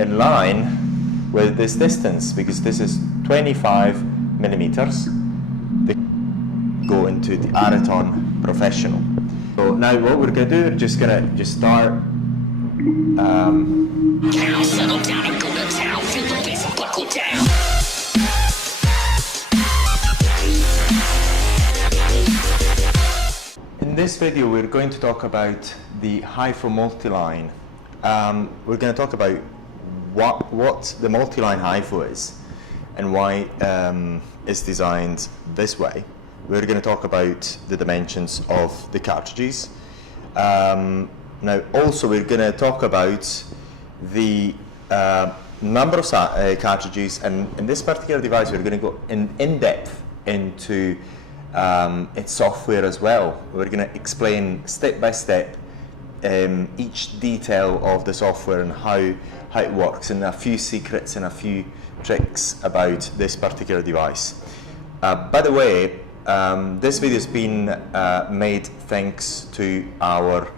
in line with this distance, because this is 25 millimeters. They go into the Areton Professional. So now what we're going to do, we're just going to start. Settle down and go to town. Feel the bass buckle down. In this video, we're going to talk about the Hifu multiline. We're going to talk about what the multiline Hifu is and why it's designed this way. We're going to talk about the dimensions of the cartridges. Now, also, we're going to talk about the number of cartridges, and in this particular device, we're going to go in depth into its software as well. We're going to explain step by step each detail of the software and how it works, and a few secrets and a few tricks about this particular device. By the way, this video has been made thanks to our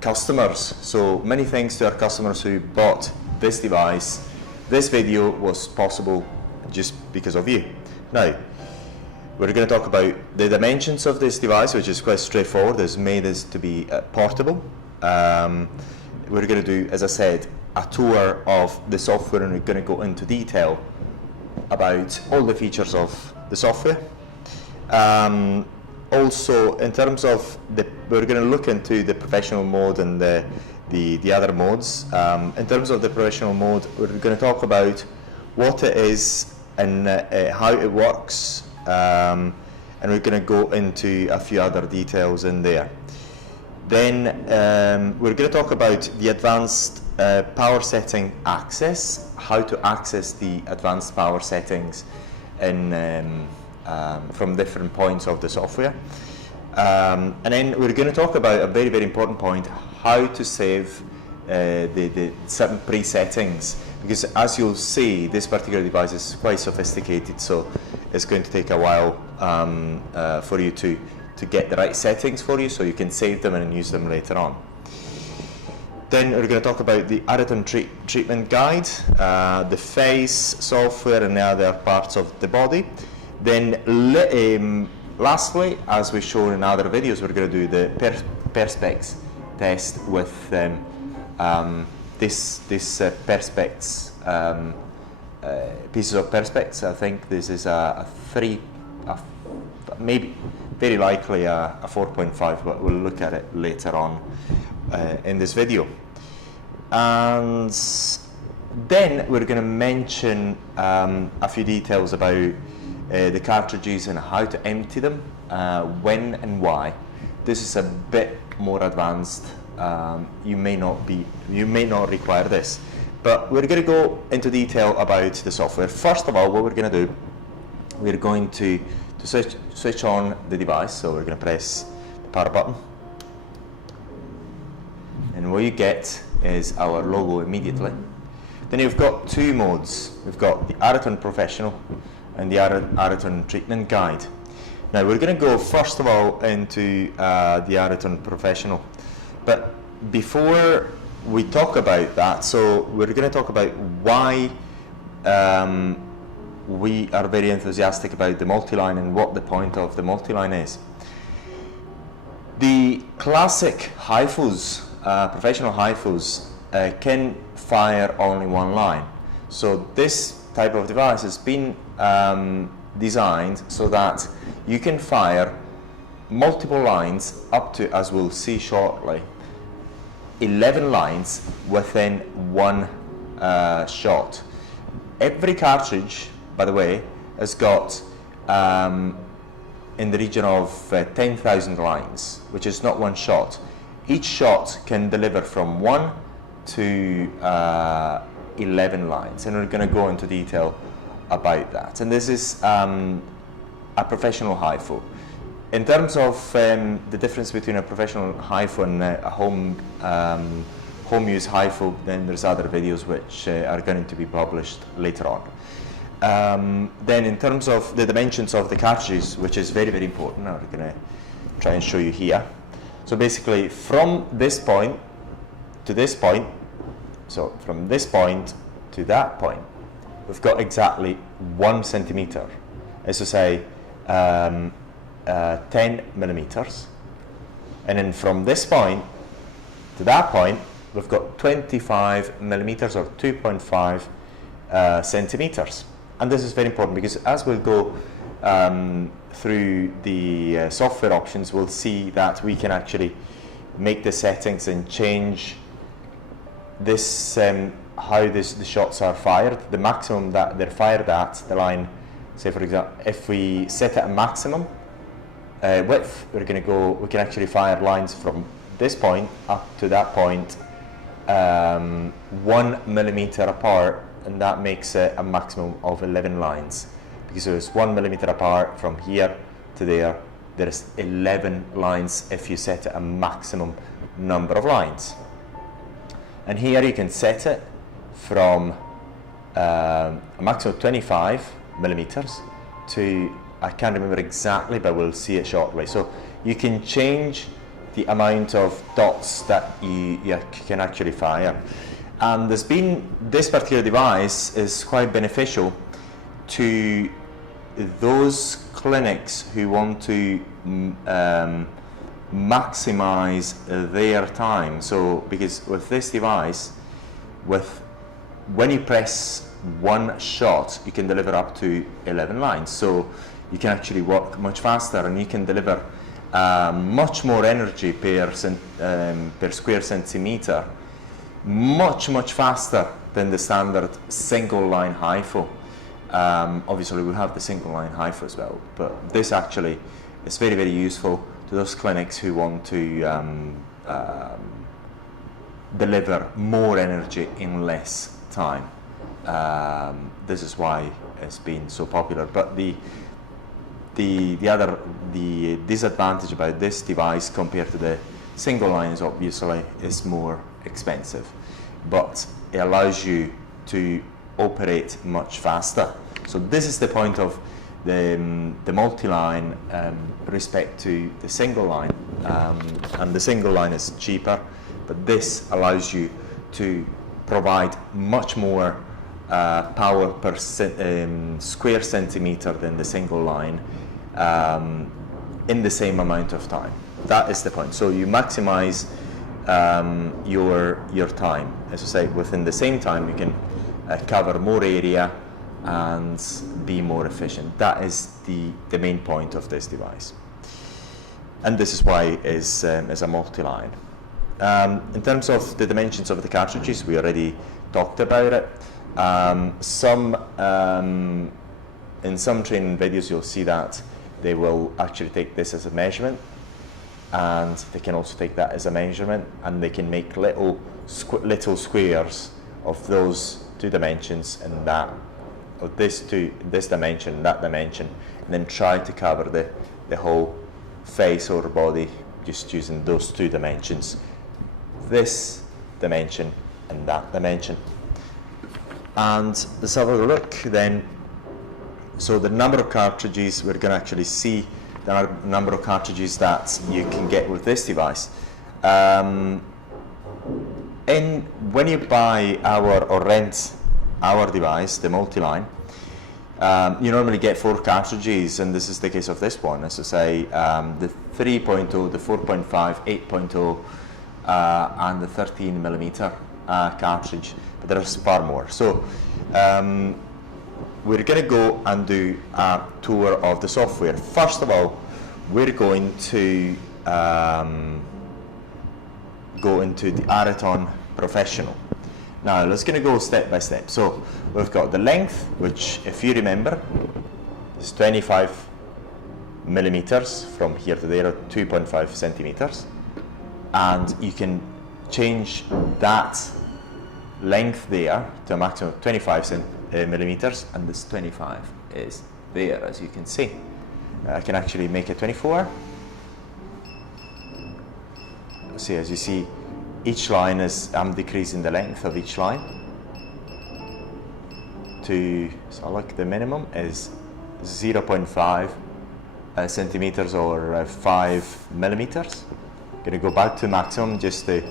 customers. So many thanks to our customers who bought this device. This video was possible just because of you. Now, we're going to talk about the dimensions of this device, which is quite straightforward. It's made this to be portable. We're going to do, as I said, a tour of the software, and we're going to go into detail about all the features of the software. Also, in terms of we're going to look into the professional mode and the other modes. In terms of the professional mode, we're going to talk about what it is and how it works, and we're going to go into a few other details in there. Then we're going to talk about the advanced power setting access, how to access the advanced power settings in from different points of the software. And then we're going to talk about a very, very important point, how to save the certain pre-settings, because as you'll see, this particular device is quite sophisticated, so it's going to take a while for you to get the right settings for you, so you can save them and use them later on. Then we're going to talk about the Areton treatment guide, the face software, and the other parts of the body. Then lastly, as we've shown in other videos, we're going to do the perspex test with this perspex pieces of perspex. I think this is maybe very likely a 4.5, but we'll look at it later on in this video. And then we're going to mention a few details about the cartridges and how to empty them, when and why. This is a bit more advanced. You may not require this, but we're going to go into detail about the software. First of all, what we're going to do, we're going to switch on the device. So we're going to press the power button, and what you get is our logo immediately. Then you've got two modes. We've got the Areton Professional and the Areton Treatment Guide. Now we're going to go first of all into the Areton Professional, but before we talk about that, so we're going to talk about why we are very enthusiastic about the multiline and what the point of the multiline is. The classic Hifus, professional Hifus, can fire only one line. So this type of device has been designed so that you can fire multiple lines up to, as we'll see shortly, 11 lines within one shot. Every cartridge, by the way, has got in the region of 10,000 lines, which is not one shot. Each shot can deliver from 1 to 11 lines, and we're going to go into detail about that. And this is a professional Hifu. In terms of the difference between a professional Hifu and a home use Hifu, then there's other videos which are going to be published later on. Then in terms of the dimensions of the cartridges, which is very, very important, I'm going to try and show you here. So basically from this point to this point, so from this point to that point, we've got exactly 1 centimeter, as to say 10 millimeters. And then from this point to that point, we've got 25 millimeters or 2.5 centimeters. And this is very important because as we'll go through the software options, we'll see that we can actually make the settings and change this, how the shots are fired, the maximum that they're fired at, the line. Say for example, if we set it a maximum width, we can actually fire lines from this point up to that point 1 millimeter apart, and that makes it a maximum of 11 lines. Because there's 1 millimeter apart from here to there, there's 11 lines if you set it a maximum number of lines. And here you can set it from a maximum of 25 millimeters to, I can't remember exactly, but we'll see it shortly. So you can change the amount of dots that you can actually fire. And this particular device is quite beneficial to those clinics who want to maximize their time. So because with this device, when you press one shot, you can deliver up to 11 lines. So you can actually work much faster, and you can deliver much more energy per square centimeter, much faster than the standard single line HIFU. Obviously we have the single line HIFU as well, but this actually is very useful to those clinics who want to deliver more energy in less time. This is why it's been so popular. But the disadvantage about this device compared to the single line is obviously it's more expensive, but it allows you to operate much faster. So this is the point of the multi-line respect to the single line, and the single line is cheaper, but this allows you to provide much more power per square centimeter than the single line in the same amount of time. That is the point. So you maximize your time. As I say, within the same time you can cover more area and be more efficient. That is the main point of this device, and this is why it is a multi-line. In terms of the dimensions of the cartridges, we already talked about it. In some training videos you'll see that they will actually take this as a measurement, and they can also take that as a measurement, and they can make little squares of those two dimensions and that, of this dimension and that dimension, and then try to cover the whole face or body just using those two dimensions, this dimension and that dimension. And let's have a look then. So the number of cartridges, we're going to actually see the number of cartridges that you can get with this device. When you buy or rent our device, the multi-line, you normally get 4 cartridges, and this is the case of this one. As I say, the 3.0, the 4.5, 8.0, and the 13 millimeter cartridge, but there's far more. So we're going to go and do a tour of the software. First of all, we're going to go into the Areton Professional. Now let's going to go step by step. So we've got the length, which if you remember is 25 millimeters from here to there, 2.5 centimeters, and you can change that length there to a maximum of 25 millimeters, and this 25 is there, as you can see. I can actually make it 24. See, as you see, each line is, I'm decreasing the length of each line to, so like the minimum is 0.5 centimeters or 5 millimeters. I'm going to go back to maximum just for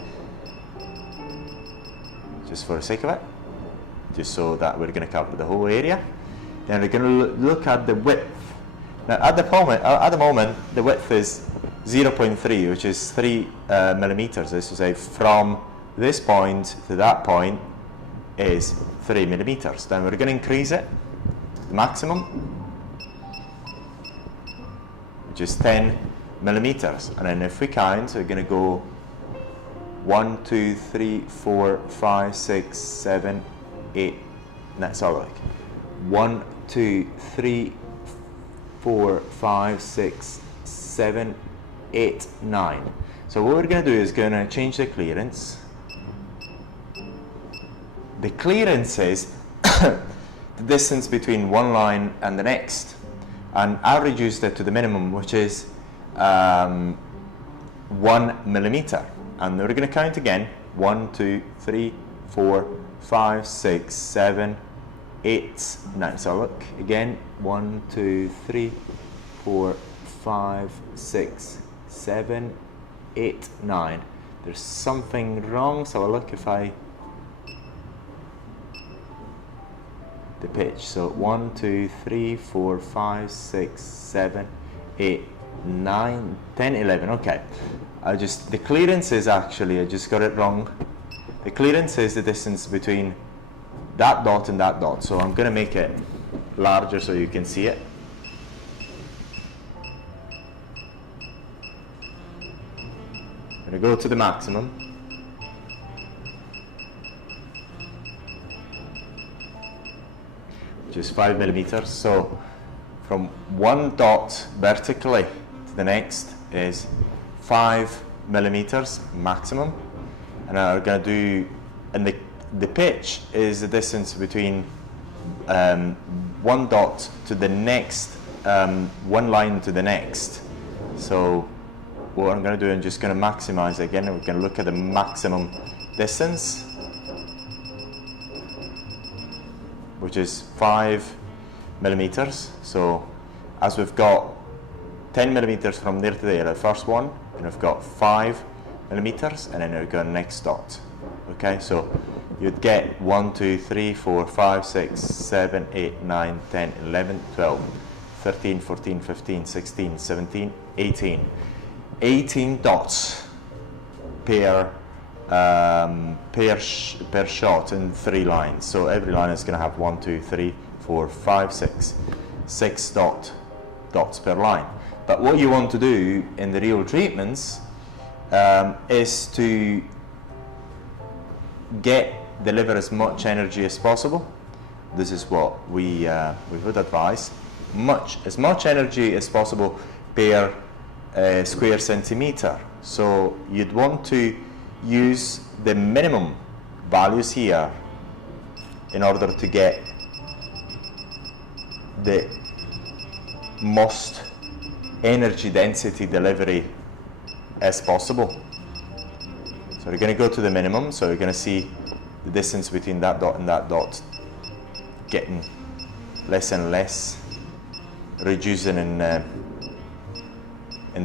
the sake of it. just so that we're going to cover the whole area. Then we're going to look at the width. Now at the moment the width is 0.3, which is 3 millimeters. This is say from this point to that point is 3 millimeters. Then we're going to increase it, the maximum, which is 10 millimeters. And then if we count, we're going to go 1, 2, 3, 4, 5, 6, 7, 8. That's all like 1, 2, 3, 4, 5, 6, 7, 8, 9. So what we're going to do is going to change the clearance. The clearance is the distance between one line and the next, and I've reduced it to the minimum, which is 1 millimeter. And we're going to count again: 1, 2, 3, 4, 5, 6, 7, 8, 9. So look again: 1, 2, 3, 4, 5, 6, 7, 8, 9. There's something wrong. So look, if I the pitch. So 1, 2, 3, 4, 5, 6, 7, 8, 9, 10, 11. Okay. The clearance is actually, I just got it wrong. The clearance is the distance between that dot and that dot. So I'm going to make it larger so you can see it. I'm going to go to the maximum. Which is 5 millimeters. So from one dot vertically to the next is 5 millimeters maximum. And now we're going to do, and the pitch is the distance between one dot to the next, one line to the next. So what I'm going to do, I'm just going to maximize again, and we're going to look at the maximum distance, which is 5 millimeters. So as we've got 10 millimeters from there to there, the first one, and we've got 5 millimeters, and then we go next dot. Okay, so you'd get 1, 2, 3, 4, 5, 6, 7, 8, 9, 10, 11, 12, 13, 14, 15, 16, 17, 18. 18 dots per shot in 3 lines. So every line is going to have 1, 2, 3, 4, 5, 6 dots per line. But what you want to do in the real treatments is to deliver as much energy as possible. This is what we would advise: as much energy as possible per square centimeter. So you'd want to use the minimum values here in order to get the most energy density delivery as possible. So we're going to go to the minimum, so we're going to see the distance between that dot and that dot getting less and less, reducing in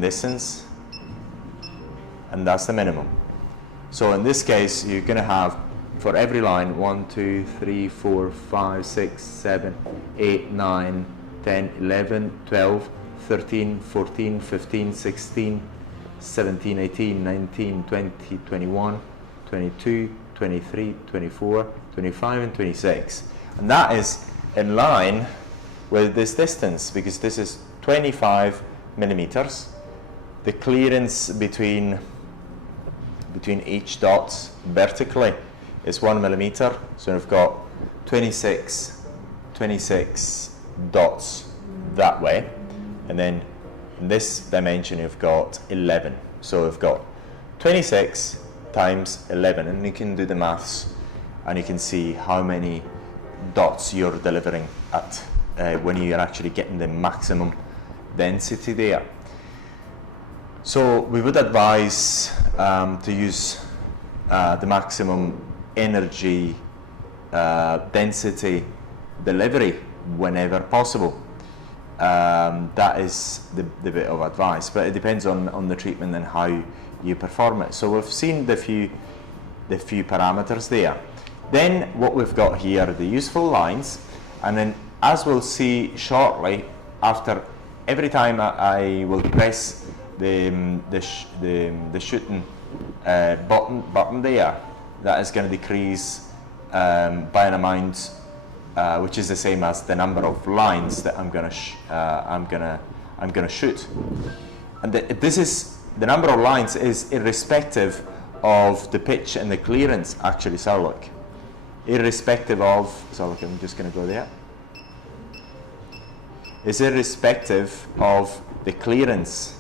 distance, and that's the minimum. So in this case, you're going to have, for every line, 1, 2, 3, 4, 5, 6, 7, 8, 9, 10, 11, 12, 13, 14, 15, 16, 17, 18, 19, 20, 21, 22, 23, 24, 25, and 26. And that is in line with this distance, because this is 25 millimeters. The clearance between each dot vertically is 1 millimeter. So we've got 26 dots that way. And then in this dimension, you've got 11. So we've got 26 times 11. And you can do the maths, and you can see how many dots you're delivering at when you're actually getting the maximum density there. So we would advise to use the maximum energy density delivery whenever possible. That is the bit of advice, but it depends on the treatment and how you perform it. So we've seen the few parameters there. Then what we've got here are the useful lines, and then as we'll see shortly, after every time I will press the shooting button there, that is going to decrease by an amount which is the same as the number of lines that I'm gonna shoot. And this is the number of lines is irrespective of the pitch and the clearance. Actually, so look, irrespective of. So look, I'm just gonna go there. It's irrespective of the clearance,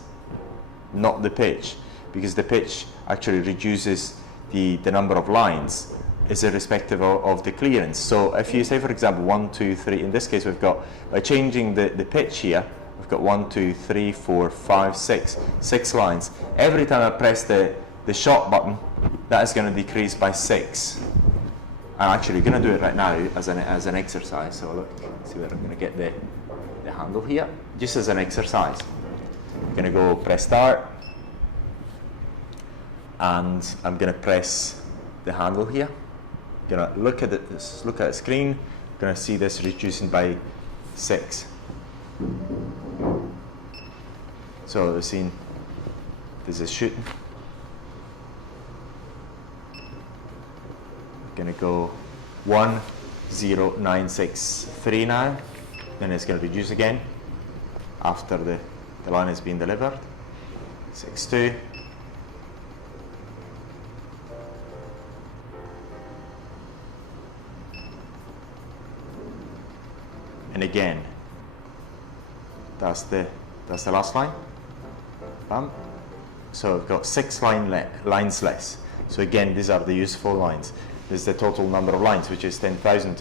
not the pitch, because the pitch actually reduces the number of lines. Is irrespective of the clearance. So if you say, for example, 1, 2, 3, in this case we've got, by changing the pitch here, we've got 1, 2, 3, 4, 5, 6 lines. Every time I press the shot button, that is going to decrease by 6. I'm actually going to do it right now as an exercise. So look, see where I'm going to get the handle here, just as an exercise. I'm going to go press start, and I'm going to press the handle here. Gonna look at the screen. Gonna see this reducing by 6. So we've seen this is shooting. Gonna go 10963 now. Then it's gonna reduce again after the line has been delivered. 62. And again, that's the last line. Bam. So we've got 6 lines less. So again, these are the useful lines. This is the total number of lines, which is 10,000.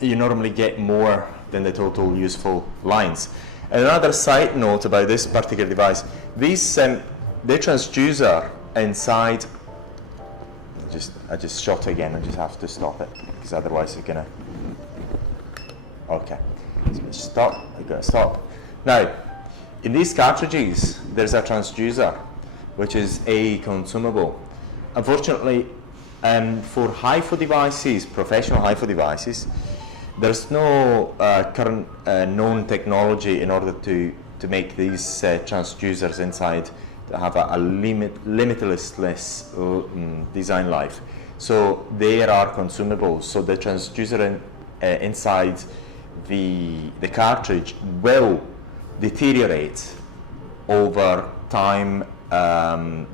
You normally get more than the total useful lines. And another side note about this particular device: these the transducer inside. I just shot again. I just have to stop it because otherwise it's gonna. Okay, so stop. I'm going to stop. Now, in these cartridges, there's a transducer, which is a consumable. Unfortunately, for HIFU devices, professional HIFU devices, there's no current known technology in order to make these transducers inside to have a limitless design life. So there are consumables. So the transducer inside the cartridge will deteriorate over time,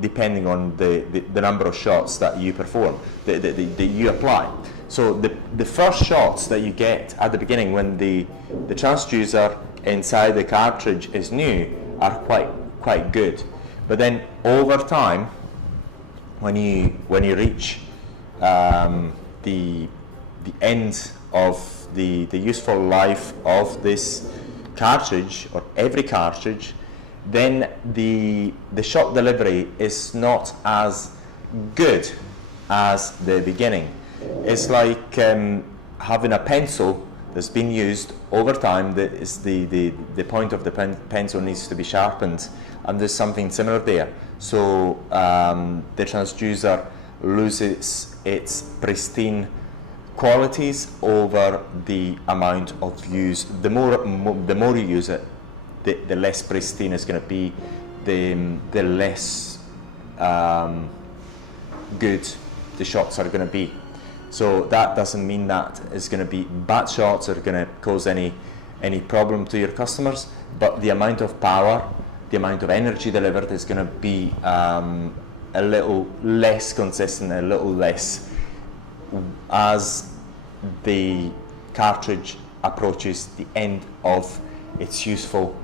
depending on the number of shots that you perform, that you apply. So the first shots that you get at the beginning, when the transducer inside the cartridge is new, are quite good. But then over time, when you reach the end of the useful life of this cartridge, or every cartridge, then the shot delivery is not as good as the beginning. It's like having a pencil that's been used over time. The point of the pencil needs to be sharpened, and there's something similar there. So the transducer loses its pristine qualities over the amount of use. The more you use it, the less pristine it's going to be, the less good the shots are going to be. So that doesn't mean that it's going to be bad shots or going to cause any problem to your customers, but the amount of power, the amount of energy delivered is going to be a little less consistent, a little less as the cartridge approaches the end of its useful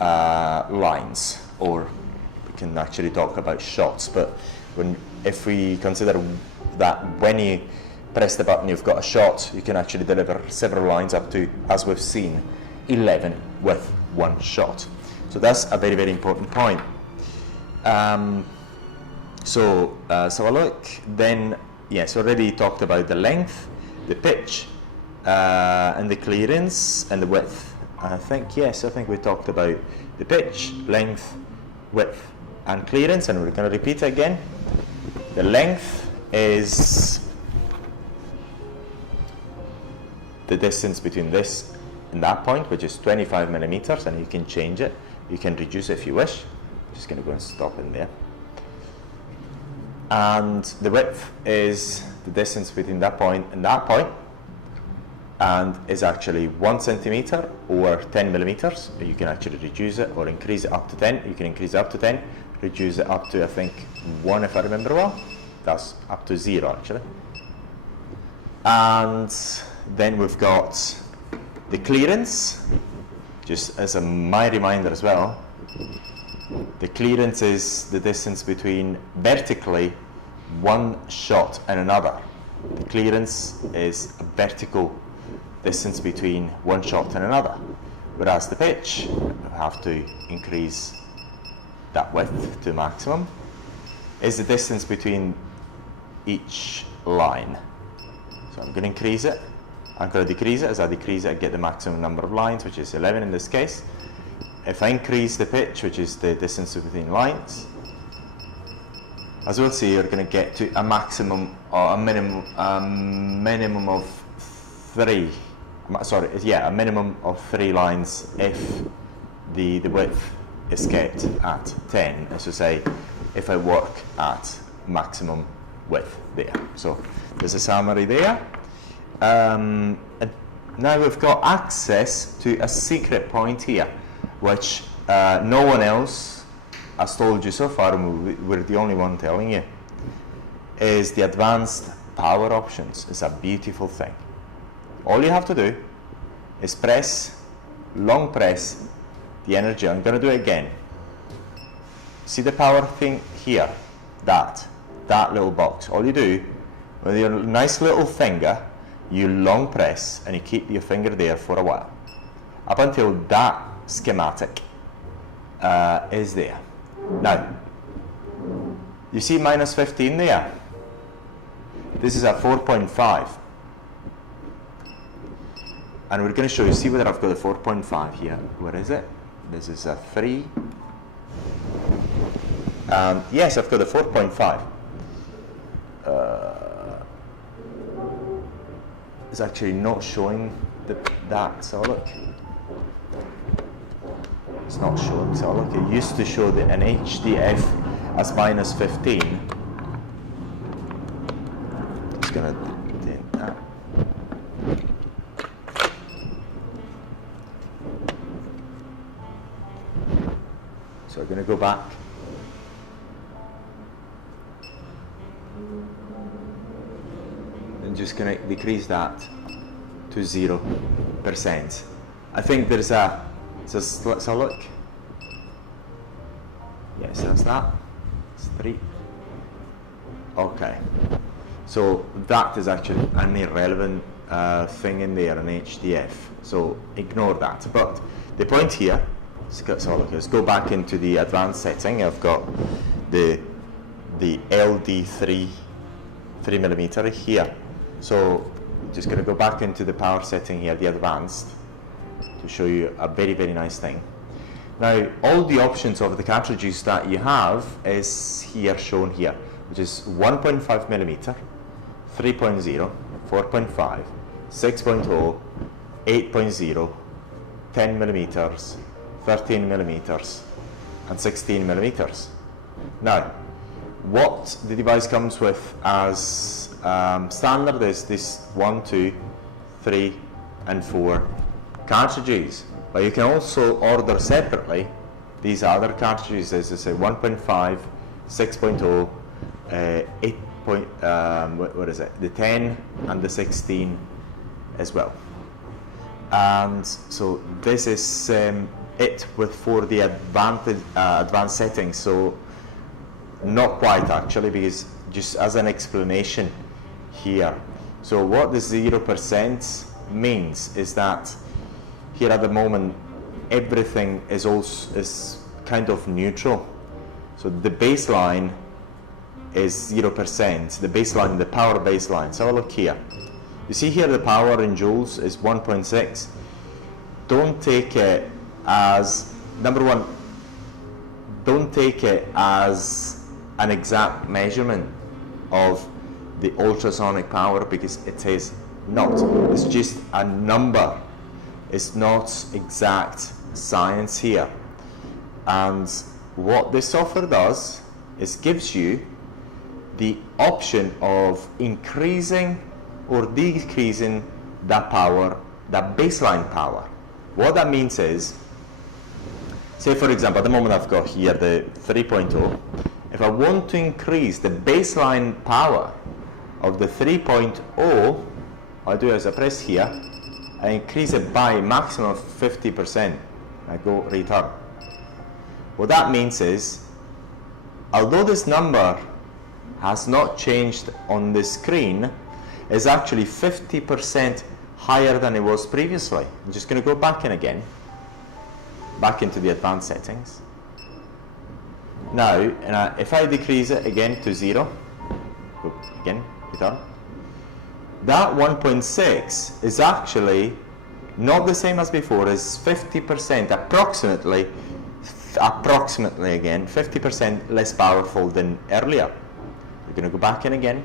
lines, or we can actually talk about shots. But if we consider that when you press the button you've got a shot, you can actually deliver several lines up to, as we've seen, 11 with one shot. So that's a very, very important point. So a look, then, yes, already talked about the length, the pitch, and the clearance, and the width. I think we talked about the pitch, length, width, and clearance, and we're going to repeat it again. The length is the distance between this and that point, which is 25 millimeters, and you can change it. You can reduce it if you wish. I'm just going to go and stop in there. And the width is the distance between that point and that point, and is actually 1 centimeter or 10 millimeters. You can actually reduce it or increase it up to 10. You can increase it up to 10, reduce it up to, I think, 1 if I remember well. That's up to 0 actually. And then we've got the clearance, just as my reminder as well. The clearance is the distance between vertically one shot and another. The clearance is a vertical distance between one shot and another. Whereas the pitch, I have to increase that width to maximum, is the distance between each line. So I'm going to increase it. I'm going to decrease it. As I decrease it, I get the maximum number of lines, which is 11 in this case. If I increase the pitch, which is the distance between lines, as we'll see, you're going to get to a maximum or a minimum of 3. Sorry, yeah, a minimum of 3 lines if the width is kept at 10. As to say, if I work at maximum width there. So there's a summary there. And now we've got access to a secret point here, which no one else has told you so far, and we're the only one telling you, is the advanced power options. It's a beautiful thing. All you have to do is long press the energy. I'm going to do it again. See the power thing here? That little box. All you do with your nice little finger, you long press and you keep your finger there for a while, up until that schematic is there. Now, you see minus 15 there? This is at 4.5. And we're going to show you, see whether I've got a 4.5 here. Where is it? This is a 3. Yes, I've got a 4.5. It's actually not showing that, so look. It's not showing, so look. It used to show an HDF as minus 15. Just going to do that. So we're going to go back. And just going to decrease that to 0%. I think there's a, so let's have a look. Yes, that's that. It's 3. Okay. So that is actually an irrelevant thing in there, an HDF. So ignore that. But the point here, let's go back into the advanced setting. I've got the LD3 3mm here. So just going to go back into the power setting here, the advanced, to show you a very, very nice thing. Now, all the options of the cartridges that you have is here, shown here, which is 1.5mm, 3.0, 4.5, 6.0, 8.0, 10mm, 13mm, and 16mm. Now, what the device comes with as standard is this 1, 2, 3, and 4 cartridges. But you can also order separately these other cartridges, as I say, 1.5, 6.0, 8. What is it? The 10 and the 16 as well. And so this is it for the advanced settings. So not quite actually, because just as an explanation here. So what the 0% means is that here at the moment everything is kind of neutral. So the baseline is 0%. The baseline, the power baseline. So look here. You see here the power in joules is 1.6. Don't take it as, number one, don't take it as an exact measurement of the ultrasonic power, because it is not. It's just a number. It's not exact science here. And what this software does is gives you the option of increasing or decreasing that power, that baseline power. What that means is, say for example, at the moment I've got here the 3.0. If I want to increase the baseline power of the 3.0, all I do is I press here, I increase it by maximum of 50%. I go return. What that means is, although this number has not changed on the screen, it's actually 50% higher than it was previously. I'm just going to go back in again, back into the advanced settings. Now, if I decrease it again to 0, go again, return, that 1.6 is actually not the same as before. It's 50%, approximately again, 50% less powerful than earlier. We're going to go back in again,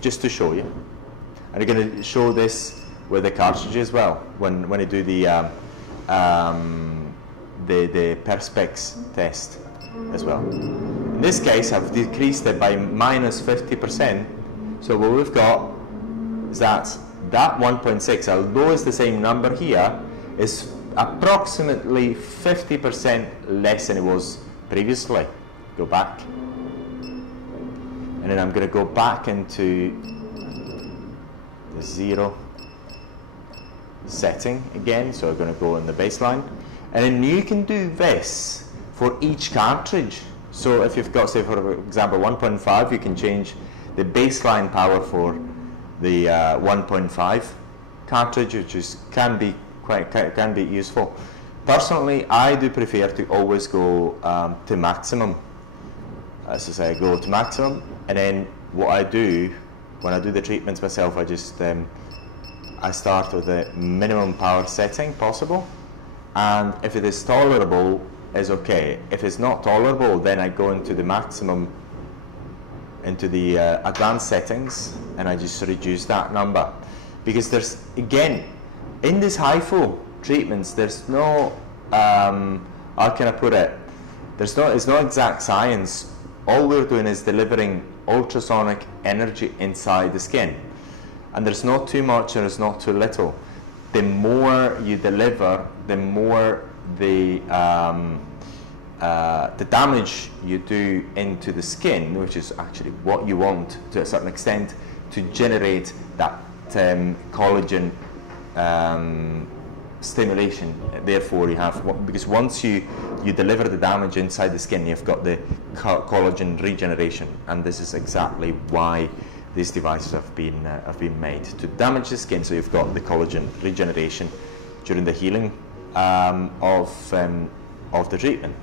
just to show you. And you're going to show this with the cartridge as well, when you do the perspex test as well. In this case, I've decreased it by minus 50%. So what we've got is that 1.6, although it's the same number here, is approximately 50% less than it was previously. Go back. And then I'm going to go back into the 0 setting again. So I'm going to go in the baseline. And then you can do this for each cartridge. So if you've got, say for example, 1.5, you can change the baseline power for the 1.5 cartridge, which can be useful. Personally, I do prefer to always go to maximum. As I say, I go to maximum, and then what I do when I do the treatments myself, I just I start with the minimum power setting possible, and if it is tolerable, is okay. If it's not tolerable, then I go into the maximum, into the advanced settings, and I just reduce that number. Because there's, again, in these HIFU treatments, there's no, how can I put it? It's not exact science. All we're doing is delivering ultrasonic energy inside the skin. And there's not too much and there's not too little. The more you deliver, the more the damage you do into the skin, which is actually what you want to a certain extent, to generate that collagen stimulation. Therefore, you have, because once you deliver the damage inside the skin, you've got the collagen regeneration, and this is exactly why these devices have been made, to damage the skin, so you've got the collagen regeneration during the healing of the treatment.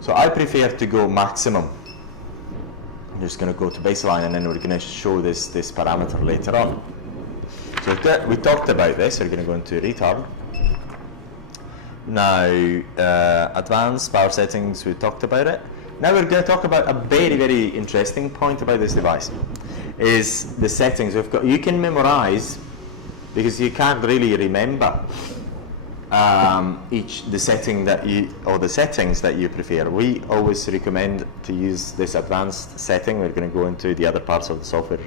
So I prefer to go maximum. I'm just going to go to baseline, and then we're going to show this parameter later on. So we talked about this. We're going to go into return. Now, advanced power settings, we talked about it. Now we're going to talk about a very, very interesting point about this device, is the settings. You can memorize, because you can't really remember the setting that the settings that you prefer. We always recommend to use this advanced setting. We're going to go into the other parts of the software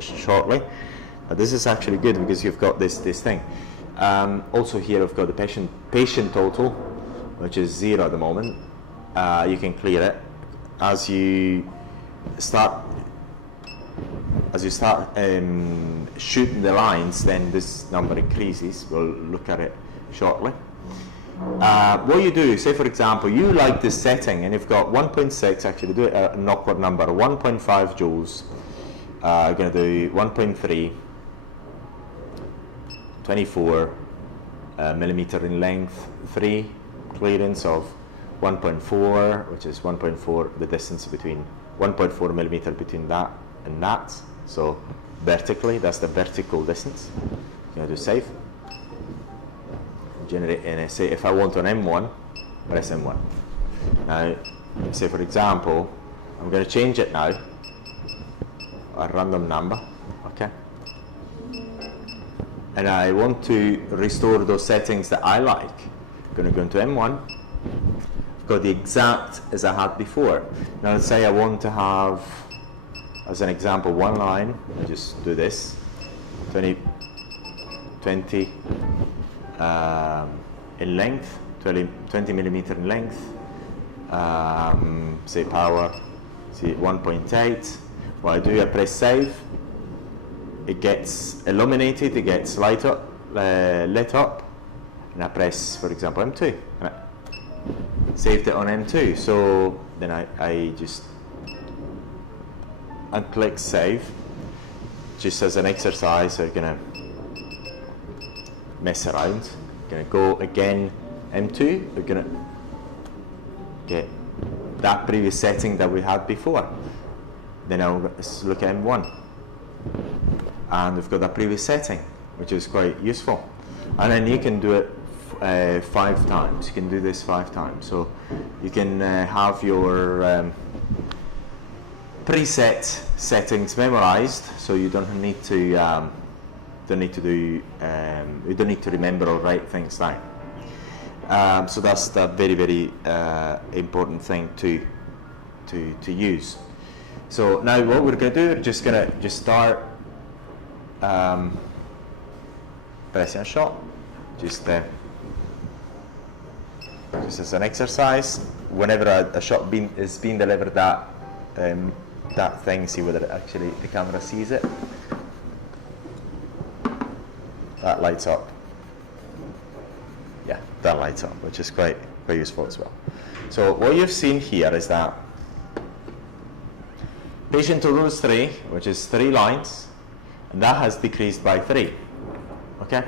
shortly. But this is actually good because you've got this thing. Also here we've got the patient total, which is 0 at the moment. You can clear it as you start shooting the lines. Then this number increases. We'll look at it shortly. What you do, say for example, you like this setting and you've got 1.6, actually do it an awkward number, 1.5 joules. You're going to do 1.3, 24 millimeter in length, 3 clearance of 1.4, which is 1.4, the distance between 1.4 millimeter between that and that. So vertically, that's the vertical distance. You're going to do save. Generate, and say if I want an M1, press M1. Now, say for example, I'm going to change it now, a random number, okay? and I want to restore those settings that I like. I'm going to go into M1. I've got the exact as I had before. Now let's say I want to have, as an example, one line. I just do this, 20 in length, 20 millimeter in length, say power, see 1.8. What I do, I press save. It gets illuminated, it gets lit up, and I press, for example, M2. And I saved it on M2. So then I just unclick save, just as an exercise. So we're gonna mess around. We're gonna go again M2. We're gonna get that previous setting that we had before. Then I'll look at M1, and we've got that previous setting, which is quite useful. And then you can do it 5 times. You can do this 5 times. So you can have your preset settings memorized, so you don't need to you don't need to remember or write things down. So that's the very important thing to use. So now what we're going to do, we're just going to start pressing a shot, just as an exercise. Whenever a shot is being delivered, that thing, see whether actually the camera sees it. That lights up. Yeah, that lights up, which is quite useful as well. So what you've seen here is that patient total is 3, which is 3 lines, and that has decreased by 3. Okay,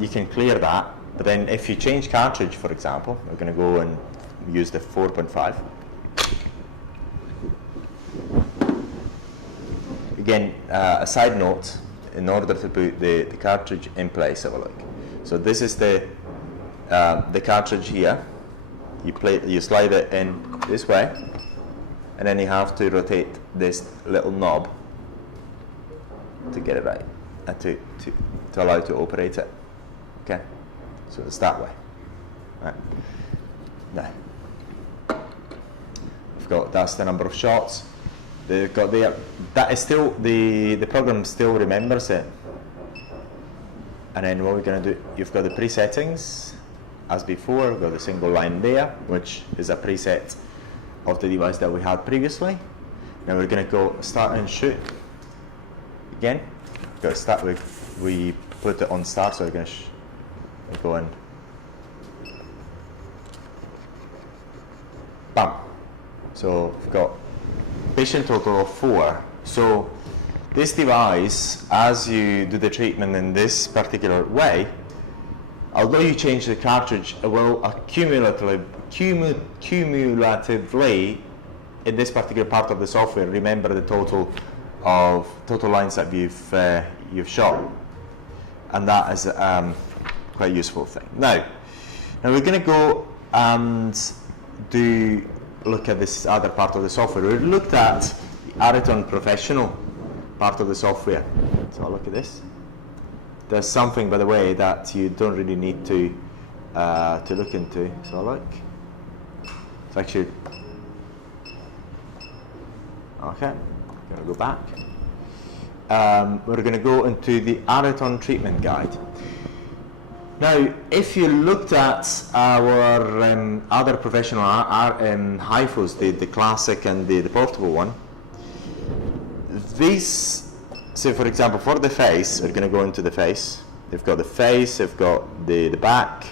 you can clear that. But then if you change cartridge, for example, we're going to go and use the 4.5. Again, a side note, in order to put the cartridge in place, have a look. So this is the cartridge here. You slide it in this way, and then you have to rotate this little knob to get it right, and to allow you to operate it. Okay, so it's that way. Right. Now, we've got, that's the number of shots. They've got that is still, the program still remembers it. And then what we're going to do, you've got the presettings as before. We've got the single line there, which is a preset of the device that we had previously. Now we're going to go start and shoot again. We've got to start with, we put it on start, so we're going to go in. Bam. So we've got patient total of 4. So this device, as you do the treatment in this particular way, although you change the cartridge, it will cumulatively in this particular part of the software remember the total lines that you've shot, and that is quite a useful thing. Now we're going to go and look at this other part of the software. We looked at the Areton Professional part of the software. So I'll look at this. There's something, by the way, that you don't really need to look into. So look, it's actually okay. I'm going to go back. We're going to go into the Areton treatment guide. Now, if you looked at our other professional HIFUs, the classic and the portable one, these, say for example, for the face, we're going to go into the face. They've got the face, they've got the back,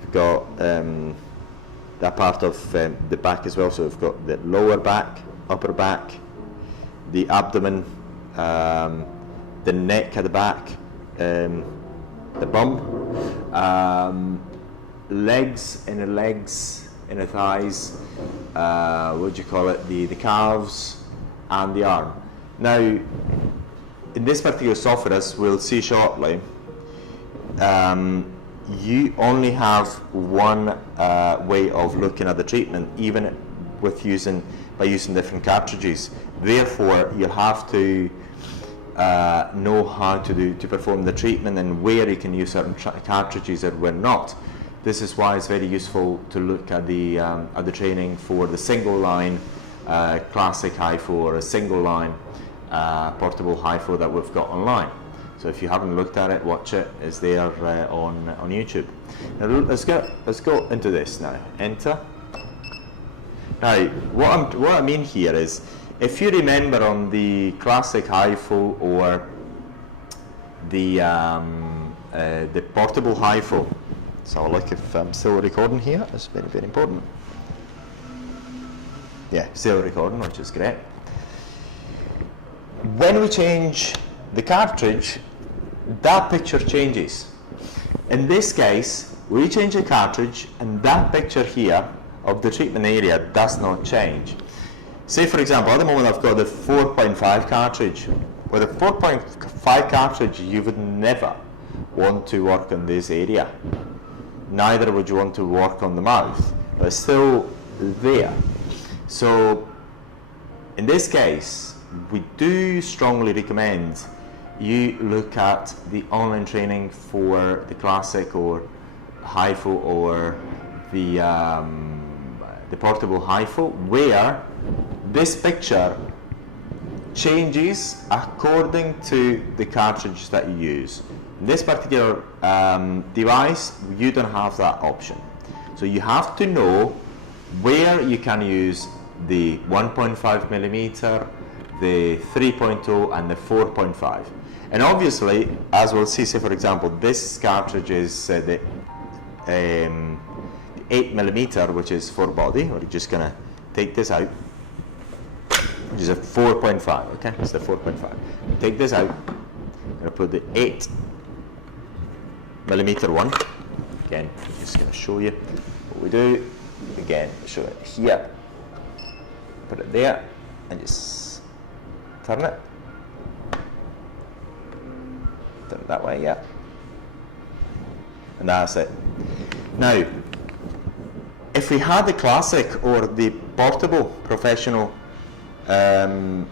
we've got that part of the back as well. So we've got the lower back, upper back, the abdomen, the neck at the back, the bum, legs, inner thighs, what do you call it, the calves, and the arm. Now, in this particular software, as we'll see shortly, you only have one way of looking at the treatment, even by using different cartridges. Therefore, you'll have to know how to perform the treatment and where you can use certain cartridges and where not. This is why it's very useful to look at the training for the single line classic HIFU or a single line portable HIFU that we've got online. So if you haven't looked at it, watch it. It's there on YouTube. Now let's go into this now. Enter. Now what I mean here is, if you remember on the classic HIFU or the portable HIFU, so I'll look if I'm still recording here. It's very, very important. Yeah, still recording, which is great. When we change the cartridge, that picture changes. In this case, we change the cartridge and that picture here of the treatment area does not change. Say for example, at the moment I've got the 4.5 cartridge. With a 4.5 cartridge, you would never want to work on this area. Neither would you want to work on the mouth, but it's still there. So in this case, we do strongly recommend you look at the online training for the classic or HIFU or the portable HIFU, where this picture changes according to the cartridge that you use. In this particular device, you don't have that option. So you have to know where you can use the 1.5 millimeter, the 3.0 and the 4.5. And obviously, as we'll see, say for example, this cartridge is the 8 millimeter, which is for body. We're just gonna take this out, which is a 4.5, okay? It's the 4.5. Take this out, I'm gonna put the 8 millimeter one. Again, I'm just gonna show you what we do. Again, show it here. Put it there, and just turn it. Turn it that way, yeah. And that's it. Now, if we had the classic or the portable professional HIFU,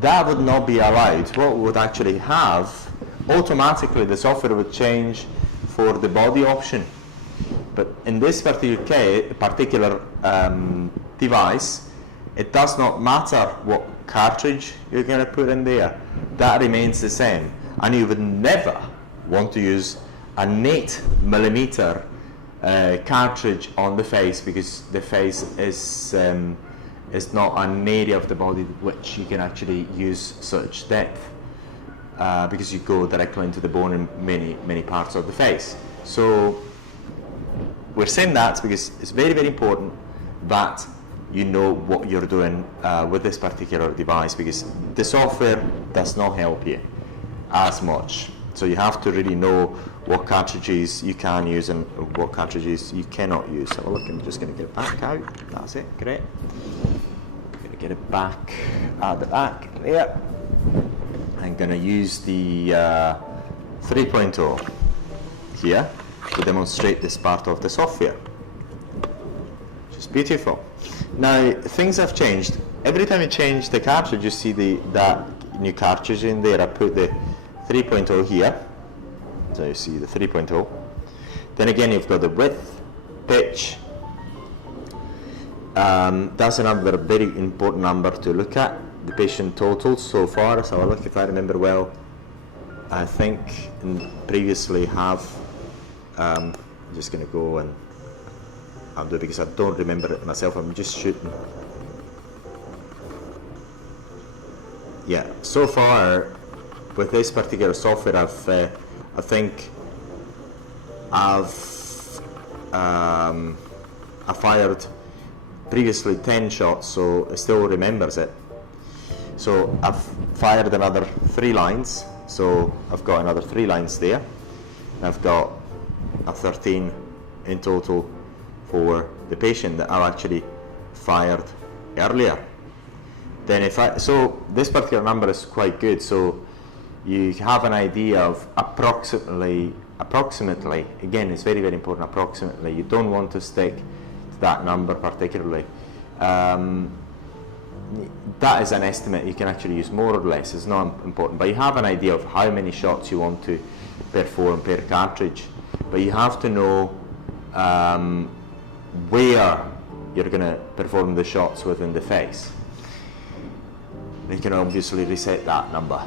that would not be allowed. What we would actually have, automatically the software would change for the body option. But in this particular device, it does not matter what cartridge you're going to put in there. That remains the same. And you would never want to use an 8 millimeter cartridge on the face, because the face is not an area of the body which you can actually use such depth, because you go directly into the bone in many parts of the face. So we're saying that because it's very, very important that you know what you're doing with this particular device, because the software does not help you as much. So you have to really know what cartridges you can use and what cartridges you cannot use. So look, I'm just going to get it back out. That's it, great. I'm going to get it back at the back there. I'm going to use the 3.0 here to demonstrate this part of the software. Just beautiful. Now things have changed. Every time you change the cartridge, you see that new cartridge in there. I put the 3.0 here, so you see the 3.0. Then again, you've got the width, pitch. That's another very important number to look at. The patient total so far. So look, if I remember well, I think previously have. I'm just going to go and I'll do it because I don't remember it myself. I'm just shooting. Yeah, so far with this particular software, I think I've fired previously 10 shots, so it still remembers it. So I've fired another 3 lines, so I've got another 3 lines there. I've got a 13 in total for the patient that I've actually fired earlier. Then so this particular number is quite good, so you have an idea of approximately, again it's very, very important, approximately. You don't want to stick to that number particularly. that is an estimate. You can actually use more or less. It's not important, but you have an idea of how many shots you want to perform per cartridge. But you have to know where you're going to perform the shots within the face. You can obviously reset that number.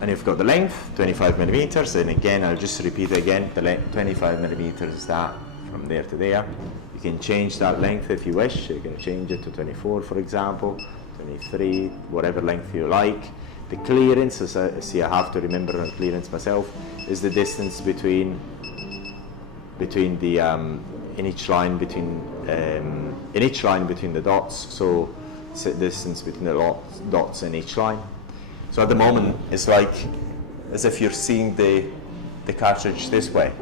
And you've got the length, 25 millimeters, and again, I'll just repeat again, the length, 25 millimeters is that from there to there. You can change that length if you wish. You can change it to 24, for example, 23, whatever length you like. The clearance, see, I have to remember on clearance myself, is the distance between the in each line between the dots. So distance between the dots in each line. So at the moment, it's like as if you're seeing the cartridge this way.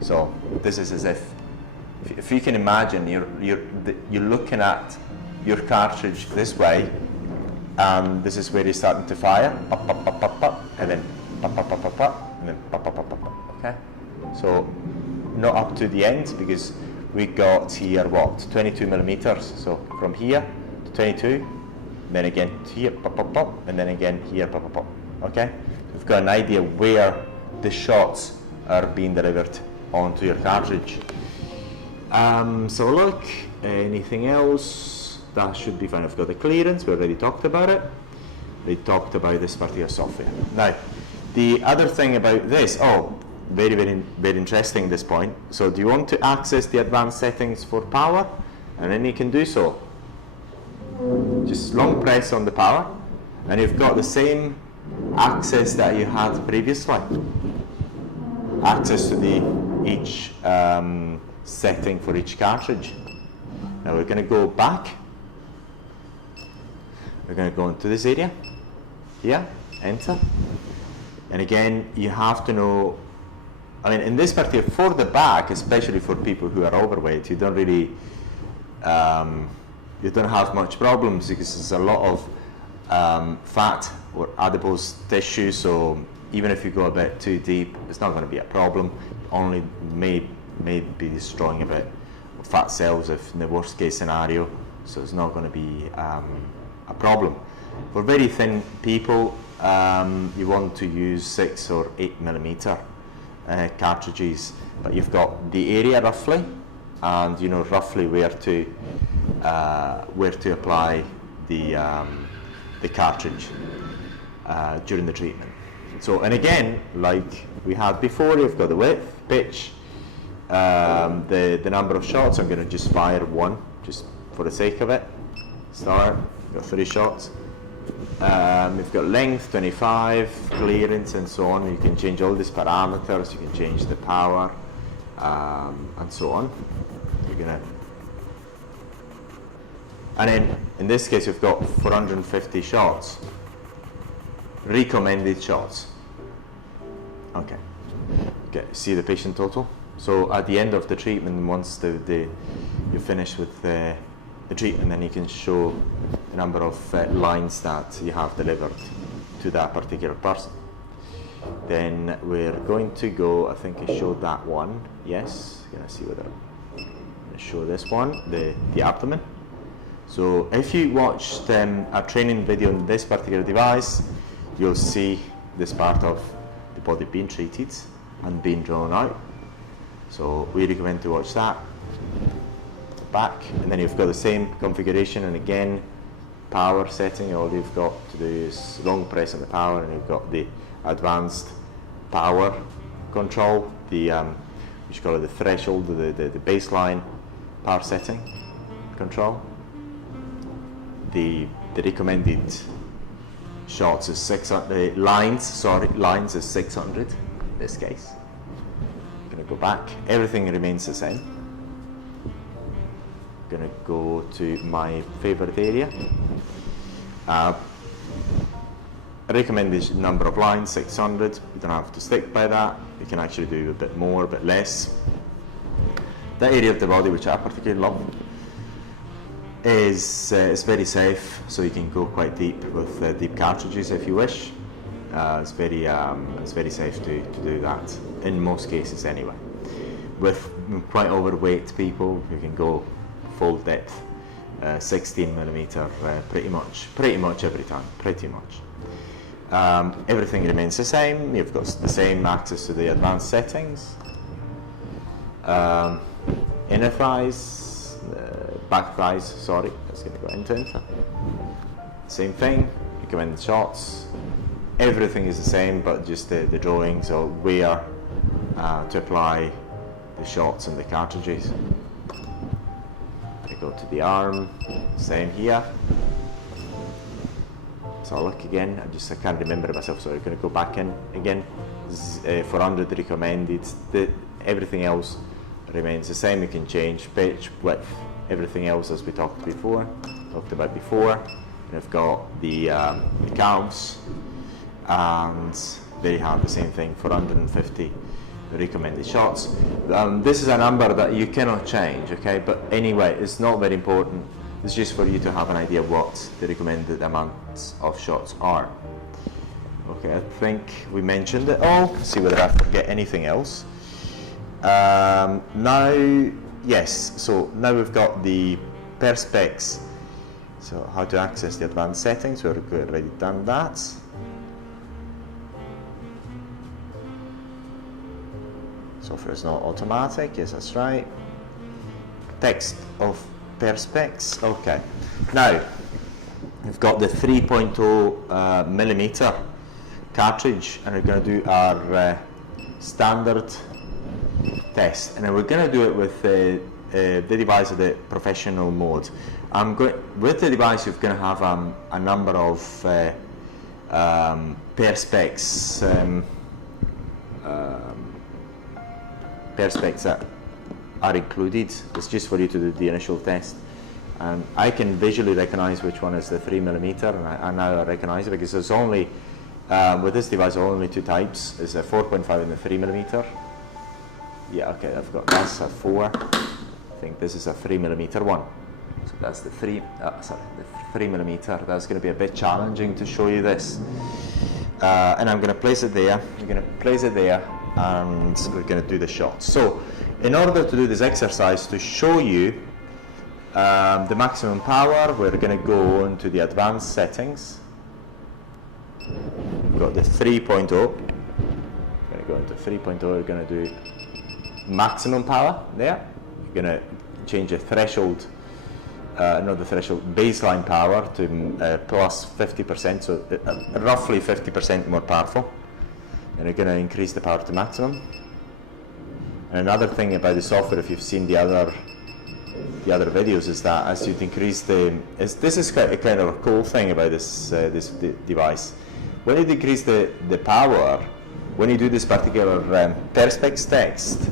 So this is as if you can imagine you're looking at your cartridge this way, and this is where you're starting to fire, pop, pop, pop, pop, pop, and then pop, pop, pop, pop, pop, and then pop, pop, pop, pop, pop. Okay. So not up to the end, because we got here what, 22 millimeters. So from here to 22, then again to here, pop, pop, pop, and then again here, pop, pop, pop. Okay. We've got an idea where the shots are being delivered onto your cartridge. So look, anything else? That should be fine. I've got the clearance, we already talked about it. We talked about this particular software. Now, the other thing about this, very, very, very interesting this point. So do you want to access the advanced settings for power? And then you can do so. Just long press on the power, and you've got the same access that you had previously. Access to each setting for each cartridge. Now we're going to go back. We're going to go into this area. Here, enter. And again, you have to know, I mean, in this particular, for the back, especially for people who are overweight, you don't really, you don't have much problems because there's a lot of fat or adipose tissue, so even if you go a bit too deep, it's not going to be a problem. Only may be destroying a bit of fat cells if in the worst case scenario, so it's not going to be a problem. For very thin people, you want to use 6 or 8 millimeter cartridges, but you've got the area roughly, and you know roughly where to apply the cartridge during the treatment. So, and again, like we had before, you've got the width, pitch, the number of shots. I'm going to just fire one, just for the sake of it. Start. We've got 3 shots. We've got length, 25, clearance, and so on. You can change all these parameters. You can change the power, and so on. You're gonna, and then in this case, we've got 450 shots. Recommended shots. Okay. Okay. See the patient total. So at the end of the treatment, once you finish with the treatment, then you can show the number of lines that you have delivered to that particular person. Then we're going to go, I think I showed that one, yes, you're going to see whether I'm going to show this one, the abdomen. So if you watched a training video on this particular device, you'll see this part of the body being treated and being drawn out. So we recommend to watch that. Back, and then you've got the same configuration, and again power setting. All you've got to do is long press on the power, and you've got the advanced power control, the which call it the threshold, the baseline power setting control. The recommended shots is 600 lines is 600 in this case. I'm going to go back. Everything remains the same. Going to go to my favorite area. Recommended number of lines, 600. You don't have to stick by that. You can actually do a bit more, a bit less. The area of the body which I particularly love is very safe, so you can go quite deep with deep cartridges if you wish. It's very safe to do that in most cases anyway. With quite overweight people, you can go full depth 16 millimeter pretty much every time, pretty much. Everything remains the same. You've got the same access to the advanced settings. Inner thighs, back thighs, sorry, that's going to go into. Same thing, recommended shots. Everything is the same, but just the drawings or where to apply the shots and the cartridges. I go to the arm, same here. So I'll look again, I can't remember it myself, so I'm going to go back in again. 400 recommended, everything else remains the same. You can change pitch, width, everything else as we talked about before. And I've got the counts, and they have the same thing, 450 recommended shots. This is a number that you cannot change, okay? But anyway, it's not very important. It's just for you to have an idea what the recommended amounts of shots are. Okay, I think we mentioned it all. Let's see whether I forget anything else. Now, yes, so now we've got the perspex. So how to access the advanced settings, we've already done that. Software is not automatic, yes, that's right. Text of perspex, okay. Now, we've got the 3.0 millimeter cartridge, and we're going to do our standard test, and then we're going to do it with the device of the professional mode. With the device, you're going to have a number of perspex that are included. It's just for you to do the initial test. I can visually recognize which one is the 3 millimeter, and I now recognize it because there's only, with this device, only two types. There's a 4.5 and the 3 millimeter. Yeah, okay, I've got that's a 4. I think this is a 3 millimeter one. So that's the 3 millimeter. That's going to be a bit challenging to show you this. And I'm going to place it there. I'm going to place it there, and we're going to do the shots. So, in order to do this exercise to show you the maximum power, we're going to go into the advanced settings. We've got the 3.0. We're going to go into 3.0. We're going to do maximum power there. We're going to change the threshold, not the threshold, baseline power to plus 50%, so roughly 50% more powerful. And we're going to increase the power to maximum. And another thing about the software, if you've seen the other videos, is that as you increase this is kind of a cool thing about this device. When you decrease the power, when you do this particular perspex text,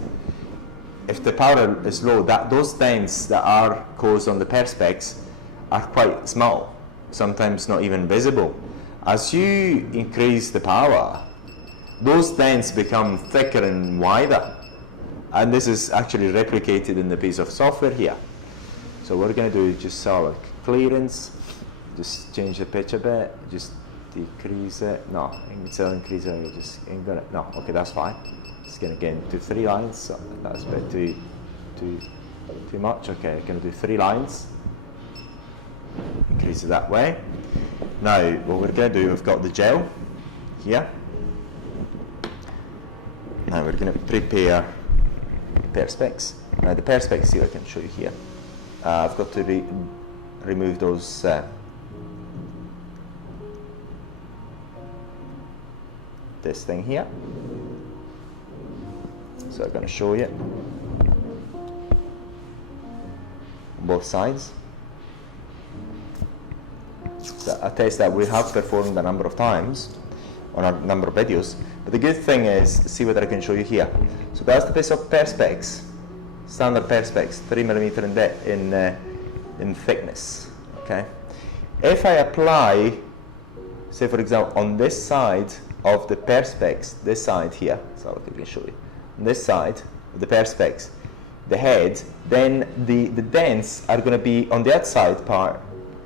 if the power is low, those dents that are caused on the perspex are quite small, sometimes not even visible. As you increase the power, those dents become thicker and wider, and this is actually replicated in the piece of software here. So what we're going to do is just solid clearance, just change the pitch a bit, just decrease it. No, still increase it. You just ain't gonna. No, okay, that's fine. It's going to get into 3 lines. So that's a bit too much. Okay, I'm going to do 3 lines. Increase it that way. Now, what we're going to do, we've got the gel here. Now we're going to prepare perspex. Now the perspex here I can show you here. I've got to remove those this thing here. So I'm going to show you both sides. So a test that we have performed a number of times on a number of videos. But the good thing is, see what I can show you here. So that's the piece of perspex, standard perspex, 3 millimeter in thickness. Okay. If I apply, say for example, on this side of the perspex, this side here, so I can show you, on this side of the perspex, the head, then the dents are going to be on the outside part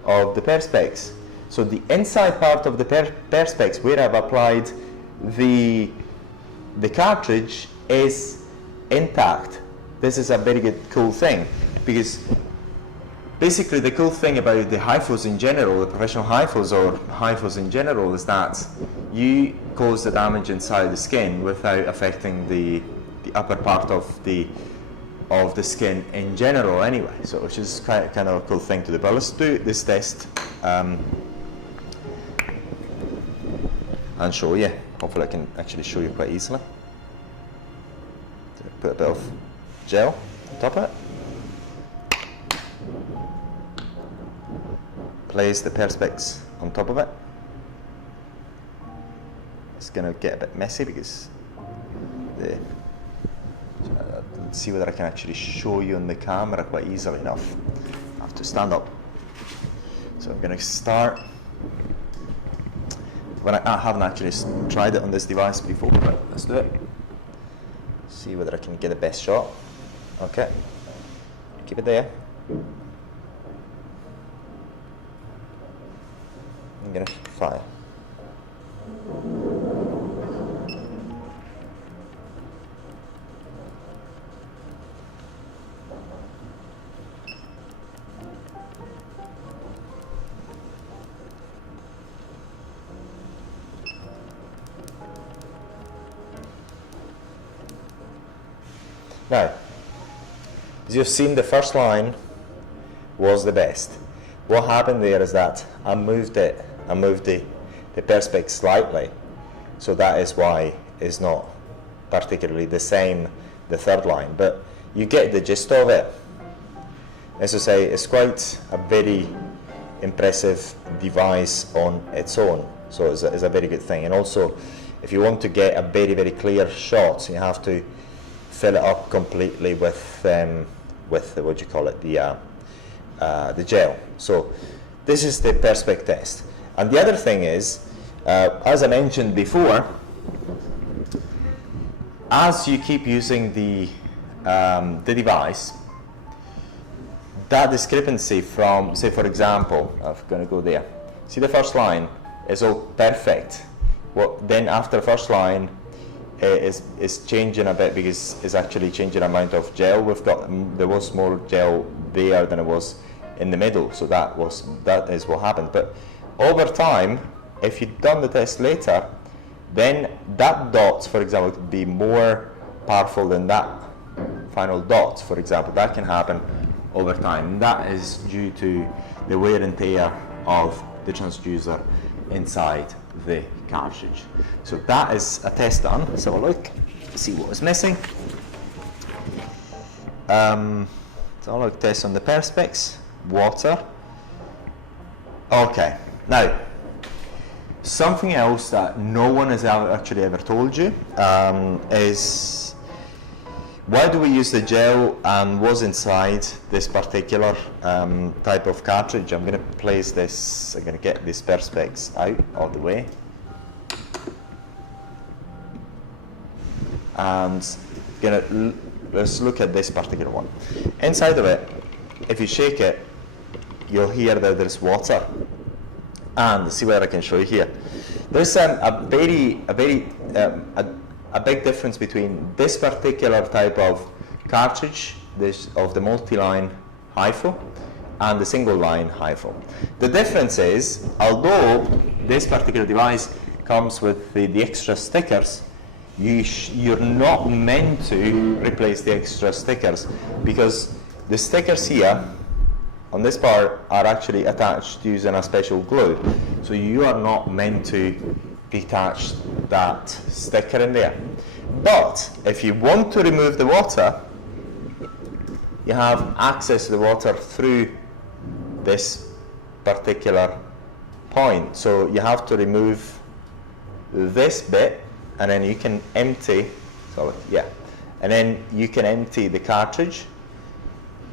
of the perspex. So the inside part of the perspex, where I've applied the cartridge, is intact. This is a very good, cool thing, because basically the cool thing about the HIFUs in general, the professional HIFUs or HIFUs in general, is that you cause the damage inside the skin without affecting the upper part of the skin in general anyway, so which is kind of a cool thing to do. But let's do this test and show you. Hopefully I can actually show you quite easily. So put a bit of gel on top of it. Place the perspex on top of it. It's going to get a bit messy because let's see whether I can actually show you on the camera quite easily enough. I have to stand up. So I'm going to start. When I haven't actually tried it on this device before, but let's do it. See whether I can get the best shot. Okay. Keep it there. I'm going to fire. Now, as you've seen, the first line was the best. What happened there is that I moved the perspex slightly, so that is why it's not particularly the same, the third line, but you get the gist of it. As I say, it's quite a very impressive device on its own, so it's a very good thing. And also, if you want to get a very, very clear shot, you have to fill it up completely with what do you call it, the gel. So this is the perspex test. And the other thing is, as I mentioned before, as you keep using the device, that discrepancy from, say for example, I'm going to go there. See, the first line is all perfect. Well, then after the first line, is changing a bit because it's actually changing the amount of gel we've got. There was more gel there than it was in the middle, so that is what happened. But over time, if you've done the test later, then that dot, for example, could be more powerful than that final dot, for example. That can happen over time. That is due to the wear and tear of the transducer inside the cartridge. So that is a test done. Let's have a look, see what is missing. So I'll look test on the perspex, water. Okay, now something else that no one has actually ever told you is why do we use the gel and what's inside this particular type of cartridge. I'm going to place this, I'm going to get this perspex out of the way. And let's look at this particular one. Inside of it, if you shake it, you'll hear that there's water. And see where I can show you here. There's a big difference between this particular type of cartridge, of the multi-line HIFU, and the single line HIFU. The difference is, although this particular device comes with the extra stickers, you're not meant to replace the extra stickers, because the stickers here on this part are actually attached using a special glue. So you are not meant to detach that sticker in there. But if you want to remove the water, you have access to the water through this particular point. So you have to remove this bit, and then you can empty, and then you can empty the cartridge,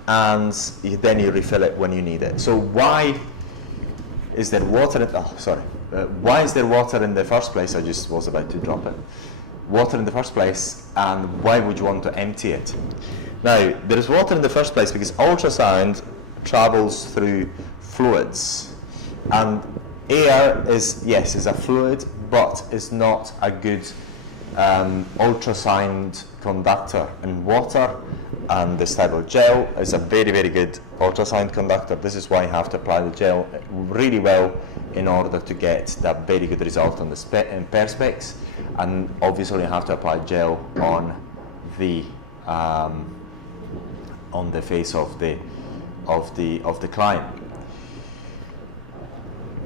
and then you refill it when you need it. So why is there water why is there water in the first place? I just was about to drop it. Water in the first place, and why would you want to empty it? Now, there is water in the first place because ultrasound travels through fluids, and air is a fluid, but is not a good ultrasound conductor, and water and this type of gel is a very, very good ultrasound conductor. This is why you have to apply the gel really well in order to get that very good result on the perspex, and obviously you have to apply gel on the face of the client.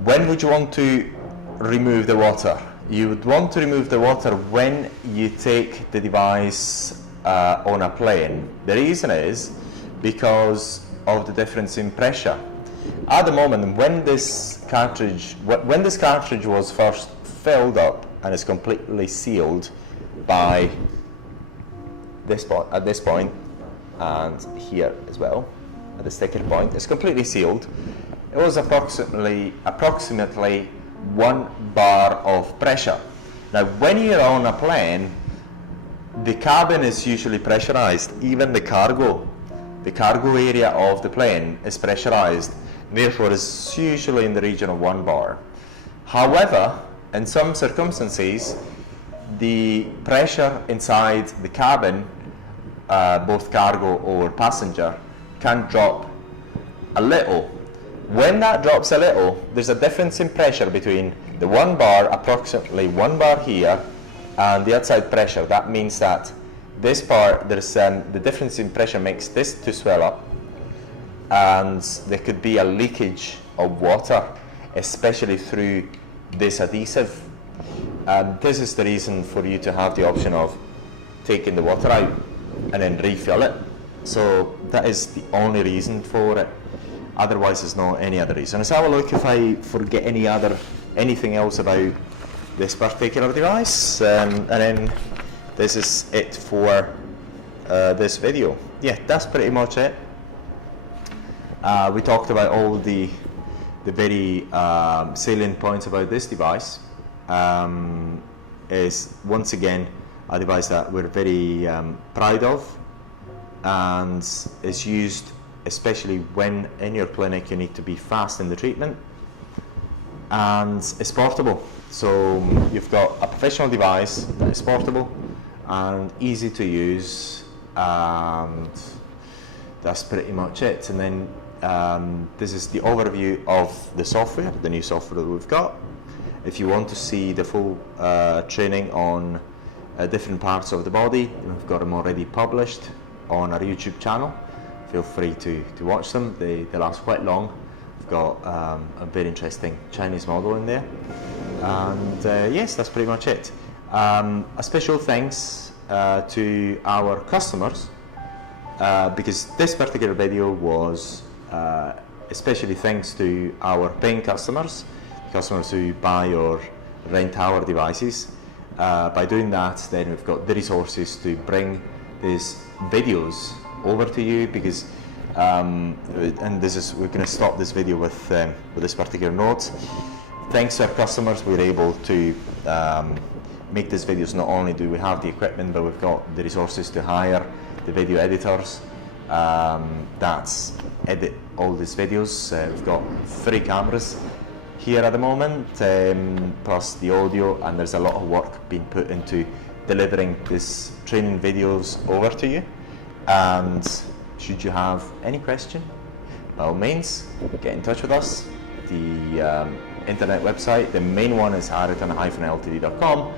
When would you want to remove the water? You would want to remove the water when you take the device on a plane. The reason is because of the difference in pressure. At the moment, when this cartridge was first filled up and is completely sealed by at this point and here as well at the sticker point, it's completely sealed. It was approximately 1 bar of pressure. Now, when you're on a plane, the cabin is usually pressurized. Even the cargo area of the plane is pressurized. Therefore, it's usually in the region of 1 bar. However, in some circumstances, the pressure inside the cabin, both cargo or passenger, can drop a little. When that drops a little, there's a difference in pressure between the 1 bar, approximately 1 bar here, and the outside pressure. That means that this part, there's the difference in pressure makes this to swell up, and there could be a leakage of water, especially through this adhesive. This is the reason for you to have the option of taking the water out and then refill it. So that is the only reason for it. Otherwise, there's not any other reason. Let's have a look if I forget anything else about this particular device, and then this is it for this video. Yeah, that's pretty much it. We talked about all the very salient points about this device. Is once again a device that we're very proud of, and is used especially when in your clinic you need to be fast in the treatment, and it's portable. So you've got a professional device that is portable and easy to use, and that's pretty much it. And then this is the overview of the software, the new software that we've got. If you want to see the full training on different parts of the body, we've got them already published on our YouTube channel. Feel free to watch them. They last quite long. We've got a very interesting Chinese model in there. And yes, that's pretty much it. A special thanks to our customers, because this particular video was especially thanks to our paying customers who buy or rent our devices. By doing that, then we've got the resources to bring these videos over to you, because and we're going to stop this video with this particular note. Thanks to our customers, we're able to make these videos. Not only do we have the equipment, but we've got the resources to hire the video editors that edit all these videos. We've got 3 cameras here at the moment, plus the audio, and there's a lot of work being put into delivering these training videos over to you. And should you have any question, by all means, get in touch with us. The internet website, the main one is areton-ltd.com.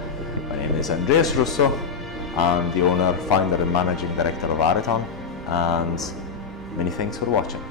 My name is Andreas Russo. I'm the owner, founder and managing director of Areton, and many thanks for watching.